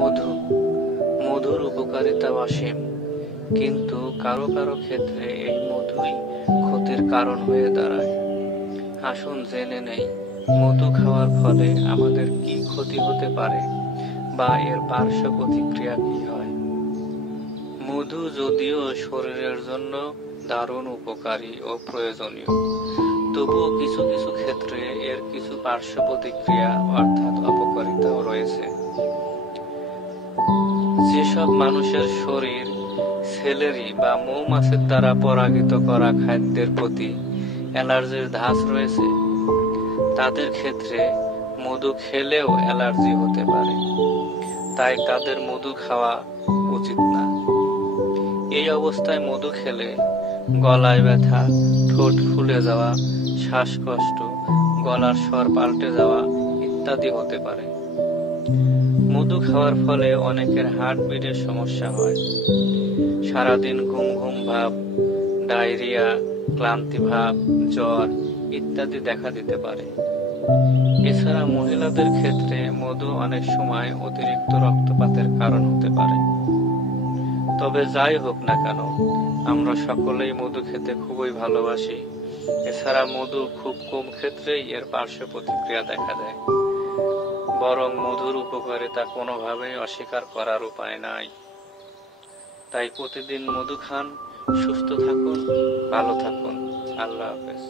মধু মধুর উপকারিতা অসীম, কিন্তু কারো কারো ক্ষেত্রে এই মধুই ক্ষতির কারণ হয়ে দাঁড়ায়। আসুন জেনে নেই মধু খাওয়ার ফলে আমাদের কি ক্ষতি হতে পারে বা এর পার্শ্ব প্রতিক্রিয়া কি হয়। মধু যদিও শরীরের জন্য দারুণ উপকারী ও প্রয়োজনীয়, তবুও কিছু কিছু ক্ষেত্রে এর কিছু পার্শ্ব প্রতিক্রিয়া অর্থাৎ অপকারিতাও রয়েছে। যেসব মানুষের শরীর সেলেরি বা মৌমাছির দ্বারা পরাগিত করা খাদ্যের প্রতি অ্যালার্জির ধাঁচ রয়েছে, তাদের ক্ষেত্রে মধু খেলেও অ্যালার্জি হতে পারে, তাই তাদের মধু খাওয়া উচিত না। এই অবস্থায় মধু খেলে গলায় ব্যথা, ঠোঁট ফুলে যাওয়া, শ্বাসকষ্ট, গলার স্বর পাল্টে যাওয়া ইত্যাদি হতে পারে। মধু খাওয়ার ফলে অনেকের হার্টবিটের সমস্যা হয়, সারাদিন ঘুম ঘুম ভাব, ডায়রিয়া, ক্লান্তি ভাব, জ্বর ইত্যাদি দেখা দিতে পারে। এছাড়া মহিলাদের ক্ষেত্রে মধু অনেক সময় অতিরিক্ত রক্তপাতের কারণ হতে পারে। তবে যাই হোক না কেন, আমরা সকলেই মধু খেতে খুবই ভালোবাসি। এছাড়া মধু খুব কম ক্ষেত্রেই এর পার্শ্ব প্রতিক্রিয়া দেখা দেয়, বরং মধুর উপকারিতা কোনোভাবেই অস্বীকার করার উপায় নাই। তাই প্রতিদিন মধু খান, সুস্থ থাকুন, ভালো থাকুন। আল্লাহ হাফেজ।